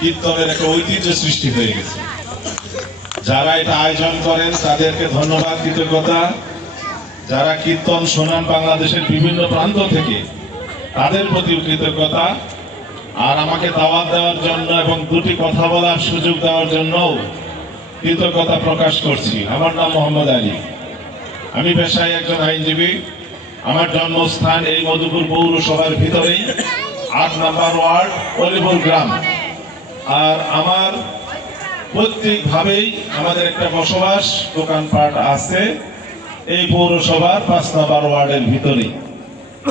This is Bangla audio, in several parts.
কীর্তনের একটা ঐতিহ্য সৃষ্টি হয়ে গেছে। যারা এটা আয়োজন করেন, তাদেরকে ধন্যবাদ, কৃতজ্ঞতা। যারা কীর্তন শোনান বাংলাদেশের বিভিন্ন প্রান্ত থেকে, তাদের প্রতি কৃতজ্ঞতা। আর আমাকে দাওয়াত দেওয়ার জন্য এবং দুটি কথা বলার সুযোগ দেওয়ার জন্যও কৃতজ্ঞতা প্রকাশ করছি। আমার নাম মোহাম্মদ আলী। আমি পেশায় একজন আইনজীবী। আমার জন্মস্থান এই মধুপুর পৌরসভার ভিতরেই আট নাম্বার ওয়ার্ড, অলিপুর গ্রাম। আর আমার প্রত্যেকভাবেই আমাদের একটা বসবাস, দোকানপাট আছে এই পৌরসভার পাঁচ নাম্বার ওয়ার্ডের ভিতরেই।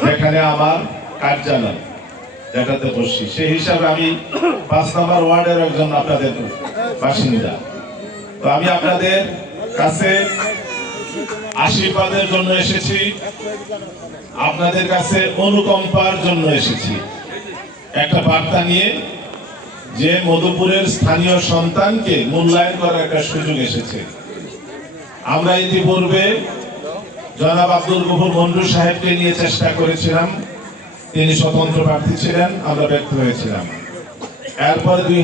যেখানে আমার কার্যালয়, যেটাতে বসি। সেই হিসাবে আমি পাঁচ নম্বর ওয়ার্ডের একজন আপনাদের বাসিন্দা। তো আমি আপনাদের কাছে আশীর্বাদের জন্য এসেছি, আপনাদের কাছে অনুকম্পার জন্য এসেছি। একটা বার্তা নিয়ে যে মধুপুরের স্থানীয় সন্তানকে মূল্যায়ন করার একটা সুযোগ এসেছে। আমরা ইতিপূর্বে জনাব আব্দুল গফুর মন্ডু সাহেবকে নিয়ে চেষ্টা করেছিলাম। তিনি স্বতন্ত্র প্রার্থী ছিলেন, আমরা ব্যর্থ হয়েছিলাম। এরপরে দুই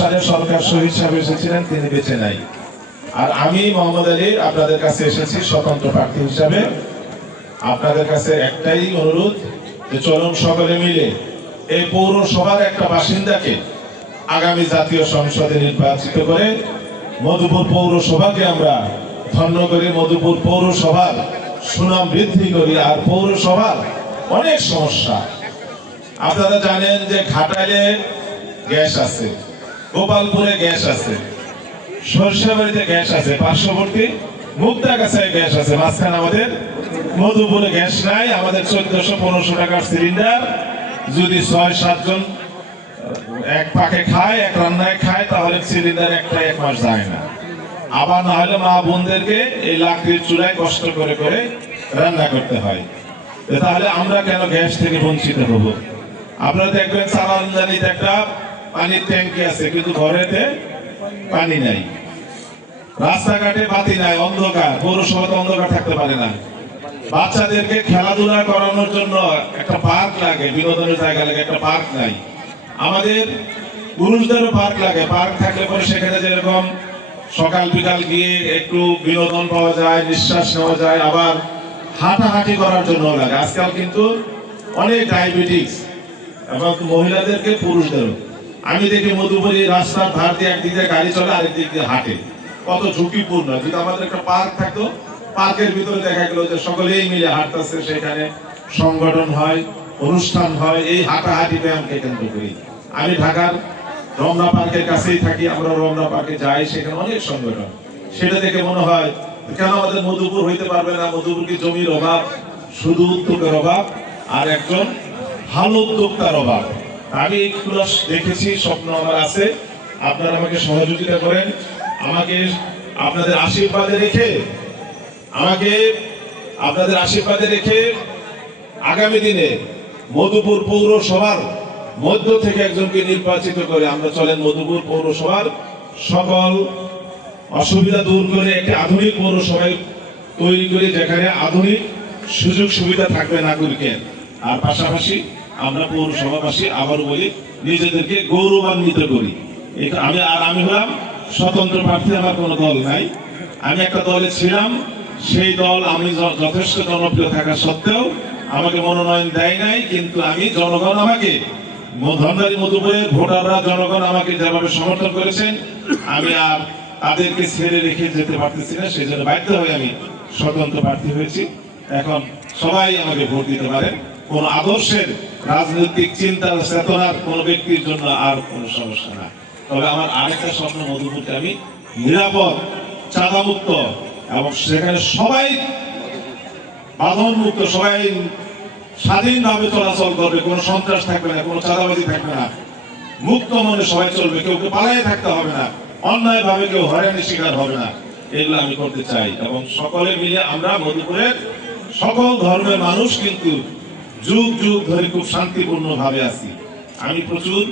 সালে সরকার শহীদ সাহেব এসেছিলেন, তিনি বেঁচে নাই। আর আমি, মোহাম্মদ আলী, আপনাদের কাছে এসেছি স্বতন্ত্র প্রার্থী হিসাবে। আপনাদের কাছে একটাই অনুরোধ যে চলুন সকলে মিলে এই পৌরসভার একটা বাসিন্দাকে আগামী জাতীয় সংসদে নির্বাচিত করে মধুপুর পৌরসভাকে আমরা ধন্য করি মধুপুর পৌরসভার সুনাম বৃদ্ধি করি। আর পৌরসভার অনেক সমস্যা। আপনারা জানেন যে ঘাটালে গ্যাস আছে, গোপালপুরে গ্যাস আছে সরষাবাড়িতে গ্যাস আছে, পার্শ্ববর্তী মুক্তা গাছায় গ্যাস আছে, মাঝখানে আমাদের মধুপুরে গ্যাস নাই, আমাদের চোদ্দশো পনেরোশো টাকার সিলিন্ডার যদি ছয় সাতজন এক পাকে খায়, এক রান্নায় খায়, তাহলে সিলিন্ডার একটা এক মাস যায় না। আবার না হলে মা বোনদেরকে এই লাকড়ির চুলায় কষ্ট করে করে রান্না করতে হয়। তাহলে আমরা কেন গ্যাস থেকে বঞ্চিত হব? আপনারা দেখবেন চালানজানিতে একটা পানির ট্যাঙ্কি আছে, কিন্তু ঘরেতে পানি নাই। রাস্তাঘাটে বাতি নাই, অন্ধকার, পৌরসভাতে অন্ধকার থাকতে পারে না। বাচ্চাদেরকে খেলাধুলা করানোর জন্য একটা পার্ক লাগে, বিনোদনের জায়গা লাগে, একটা পার্ক নাই। আমাদের পুরুষদেরও পার্ক লাগে। পার্ক থাকলে পরে সেখানে যেরকম সকাল বিকাল গিয়ে একটু বিনোদন পাওয়া যায়, নিঃশ্বাস নেওয়া যায়, আবার হাঁটাহাঁটি করার জন্য লাগে। আজকাল কিন্তু অনেক ডায়াবেটিস, এবং মহিলাদেরকে পুরুষদেরও। আমি দেখি মধুপুরি রাস্তার ধার দিয়ে একদিক গাড়ি চলে আরেক দিক দিয়ে হাঁটে। কত ঝুঁকিপূর্ণ। যদি আমাদের একটা পার্ক থাকতো পার্কের ভিতরে দেখা গেল যে সকলেই মিলে হাঁটতেছে, সেখানে সংগঠন হয়, অনুষ্ঠান হয়, এই হাঁটাহাঁটি ব্যায়ামকে কেন্দ্র করি। আমি ঢাকার রমনা পার্কের কাছেই থাকি, আমরা রমনা পার্কে যাই, সেখানে অনেক সংগঠন। সেটা দেখে মনে হয়, কেন আমাদের মধুপুর হইতে পারবে না? মধুপুর কি জমির অভাব? শুধু উদ্যোগের অভাব, আর একজন ভালো উদ্যোক্তার অভাব। আমি এইগুলো দেখেছি, স্বপ্ন আমার আছে। আপনারা আমাকে সহযোগিতা করেন। আমাকে আপনাদের আশীর্বাদে রেখে আমাকে আপনাদের আশীর্বাদে রেখে আগামী দিনে মধুপুর পৌরসভার মধ্য থেকে একজনকে নির্বাচিত করে আমরা চলেন মধুপুর পৌরসভার সকল অসুবিধা দূর করে একটি আধুনিক পৌরসভায় তৈরি করে যেখানে আধুনিক সুযোগ সুবিধা থাকবে নাগরিকের। আর পাশাপাশি আমরা পৌরসভাবাসী আবার বলি, নিজেদেরকে গৌরবান্বিত করি। আমি আর আমি হলাম স্বতন্ত্র প্রার্থী আমার কোনো দল নাই। আমি একটা দলে ছিলাম সেই দল আমি যথেষ্ট জনপ্রিয় থাকা সত্ত্বেও আমাকে মনোনয়ন দেয় নাই, কিন্তু আমি জনগণ আমাকে ধনবাড়ি মধুপুরের ভোটাররা জনগণ আমাকে যেভাবে সমর্থন করেছেন, আমি আর তাদেরকে ছেড়ে রেখে যেতে পারতেছি না সেই জন্য বাধ্য হয়ে আমি স্বতন্ত্র প্রার্থী হয়েছি। এখন সবাই আমাকে ভোট দিতে পারে কোন আদর্শের রাজনৈতিক চিন্তা চেতনার কোন ব্যক্তির জন্য আর কোনো সমস্যা না তবে আমার আরেকটা স্বপ্ন মধুপুরকে আমি নিরাপদ, চাঁদামুক্ত এবং সেখানে সবাই বাঁধন মুক্ত, সবাই স্বাধীনভাবে চলাচল করবে, কোনো সন্ত্রাস থাকবে না, কোনো চাঁদাবাজি থাকবে না। মুক্ত মনে সবাই চলবে, কেউ কেউ পালাই থাকতে হবে না অন্যায় ভাবে কেউ হয়রানির শিকার হবে না, এগুলো আমি করতে চাই। এবং সকলে মিলে আমরা মধুপুরের সকল ধর্মের মানুষ কিন্তু যুগ যুগ ধরে খুব শান্তিপূর্ণ ভাবে আছি। আমি প্রচুর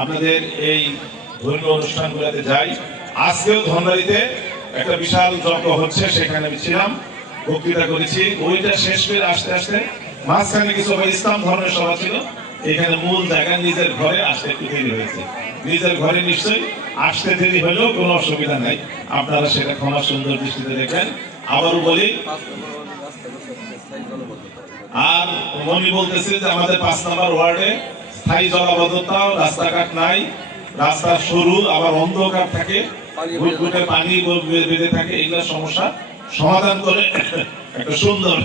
আপনাদের এই ধর্মীয় অনুষ্ঠানগুলোতে যাই। আজকেও ধনবাড়িতে একটা বিশাল যজ্ঞ হচ্ছে, সেখানে আমি ছিলাম, বক্তৃতা করেছি। ওইটা শেষ করে আসতে আসতে মাঝখানে কিছু ইসলাম ধর্মের সভা ছিল। এখানে মূল জায়গা নিজের ঘরে আসতে একটু দেরি হয়েছে। নিজের ঘরে নিশ্চয়ই আসতে দেরি হলেও কোনো অসুবিধা নাই। আপনারা সেটা ক্ষমা সুন্দর দৃষ্টিতে দেখবেন। আবারও বলি, আর মনি বলতেছে যে আমাদের পাঁচ নম্বর ওয়ার্ডে স্থায়ী জলাবদ্ধতা রাস্তাঘাট নাই রাস্তা সরু আবার অন্ধকার থাকে। পানি বেঁধে থাকে সমস্যা। সমাধান করে একটা সুন্দর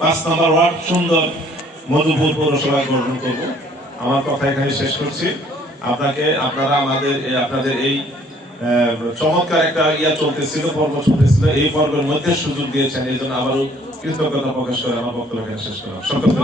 পাঁচ নম্বর ওয়ার্ড সুন্দর মধুপুর পৌরসভা গঠন করব। আমার কথা এখানে শেষ করছি। আপনাকে আপনারা আমাদের আপনাদের এই চমৎকার একটা ইয়া চলতেছিল পর্ব চলতেছিল। এই পর্বের মধ্যে সুযোগ দিয়েছেন এই জন্য আবারও কৃতজ্ঞতা প্রকাশ করে আমার বক্তব্য শেষ করলাম। সকলকে